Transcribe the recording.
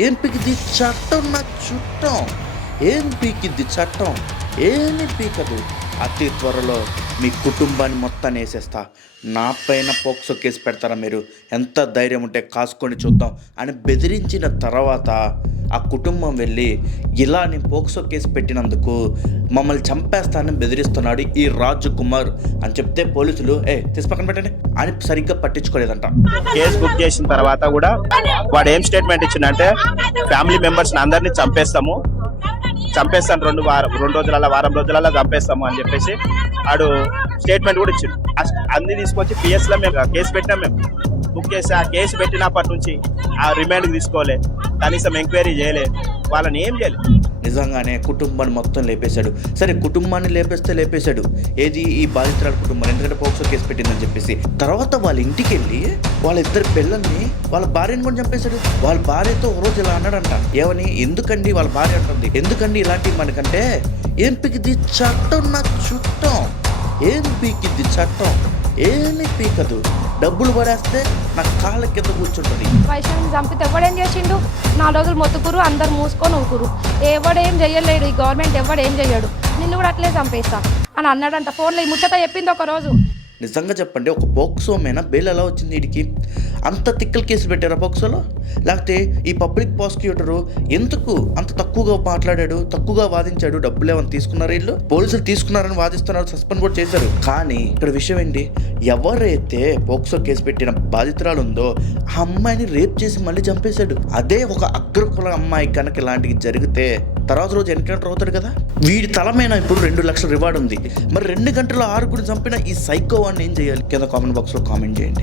ఏం పీకిద్ది చట్టం, నా చుట్టం. ఏం పీకిద్ది చట్టం, ఏమి పీకదు. అతి త్వరలో మీ కుటుంబాన్ని మొత్తాన్ని వేసేస్తా. నా పైన పోక్సో కేసు పెడతారా మీరు? ఎంత ధైర్యం ఉంటే కాసుకొని చూద్దాం అని బెదిరించిన తర్వాత ఆ కుటుంబం వెళ్ళి ఇలా నేను పోక్సో కేసు పెట్టినందుకు మమ్మల్ని చంపేస్తానని బెదిరిస్తున్నాడు ఈ రాజు కుమార్ అని చెప్తే పోలీసులు తీసి పక్కన పెట్టండి అని సరిగ్గా పట్టించుకోలేదంట. కేసు బుక్ చేసిన తర్వాత కూడా వాడు ఏం స్టేట్మెంట్ ఇచ్చిందంటే ఫ్యామిలీ మెంబర్స్ అందరినీ చంపేస్తాను 2 రోజులలో వారం రోజులలో చంపేస్తాము అని చెప్పేసి వాడు స్టేట్మెంట్ కూడా ఇచ్చిండు. అన్ని తీసుకొచ్చి PS లో మేము కేసు పెట్టినాం. మేము బుక్ చేసి ఆ కేసు పెట్టినప్పటి నుంచి ఆ రిమాండ్కి తీసుకోలే, కనీసం ఎంక్వైరీ చేయలే, వాళ్ళని ఏం చేయలేదు. నిజంగానే కుటుంబాన్ని మొత్తం లేపేశాడు. సరే కుటుంబాన్ని లేపేశాడు, ఏది ఈ బాధితురాల కుటుంబాన్ని, ఎందుకంటే పోక్సో కేసు పెట్టిందని చెప్పేసి. తర్వాత వాళ్ళ ఇంటికి వెళ్ళి వాళ్ళ 2 పిల్లల్ని వాళ్ళ భార్యను కూడా చంపేశాడు. వాళ్ళ భార్యతో ఒక రోజు ఇలా అన్నాడంట, ఏమని, ఎందుకండి వాళ్ళ భార్య అంటుంది, ఎందుకండి ఇలాంటివి మనకంటే, ఏం పీకిద్ది చట్టం, నా చుట్టం. ఏం పీకిద్ది చట్టం, ఏమి పీకదు. డబ్బులు పడేస్తే నా కాళ్ళ కింద కూర్చుంటుంది. వైష్ణవిని చంపితే ఎవడేం చేసిండు? 4 రోజులు మొత్తుకురు, అందరు మూసుకొని ఊకురు. ఎవడేం చెయ్యలేడు, ఈ గవర్నమెంట్ ఎవడేం చెయ్యడు, నిన్ను కూడా అట్లే చంపేస్తా అని అన్నాడంట. ఫోన్లో ఈ ముచ్చట చెప్పింది ఒక రోజు. నిజంగా చెప్పండి, ఒక పోక్సో మీద బెయిల్ ఎలా వచ్చింది వీడికి? అంత తిక్కల కేసులు పెట్టారా పోక్సోలో? లేకపోతే ఈ పబ్లిక్ ప్రాసిక్యూటరు ఎందుకు అంత తక్కువగా మాట్లాడాడు, తక్కువగా వాదించాడు? డబ్బులు ఏమైనా తీసుకున్నారు వీళ్ళు? పోలీసులు తీసుకున్నారని వాదిస్తున్నారు, సస్పెండ్ కూడా చేశారు. కానీ ఇక్కడ విషయం ఏంటి, ఎవరైతే పోక్సో కేసు పెట్టిన బాధితురాలు ఉందో ఆ అమ్మాయిని రేప్ చేసి మళ్ళీ చంపేశాడు. అదే ఒక అగ్రకుల అమ్మాయి కనుక ఇలాంటివి జరిగితే తర్వాత రోజు ఎన్కౌంటర్ అవుతాడు కదా. వీడి తల మీద ఇప్పుడు 2 లక్షల రివార్డు ఉంది. మరి 2 గంటల 6 చంపిన ఈ సైకో వాడిని ఏం చేయాలి? కింద కామెంట్ బాక్స్లో కామెంట్ చేయండి.